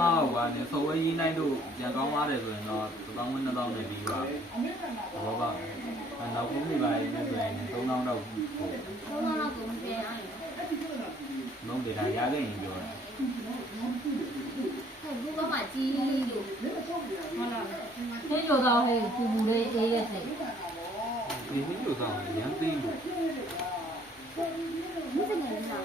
မားကလည်းစော်ဝဲရေးနိုင်တို့ကြံကောင်းပါတယ်ဆိုရင်တော့1000 2000နဲ့ပြီးပါဘောပါနောက်ခုမိပါရင်လည်းဆိုရင်3000တော့ပို့3000တော့ကုန်ပြန်အဲ့လုံးပြတာရခဲ့ရင်ပြောတာဘုကမှကြီးလို့ဟုတ်လားဒီလိုတော့ဟဲ့ပူပူလေးအေးရဲ့စိတ်ဒီလိုတော့ရမ်းသိလို့ဘုကလည်းလာ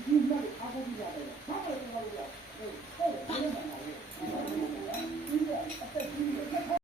ဒီ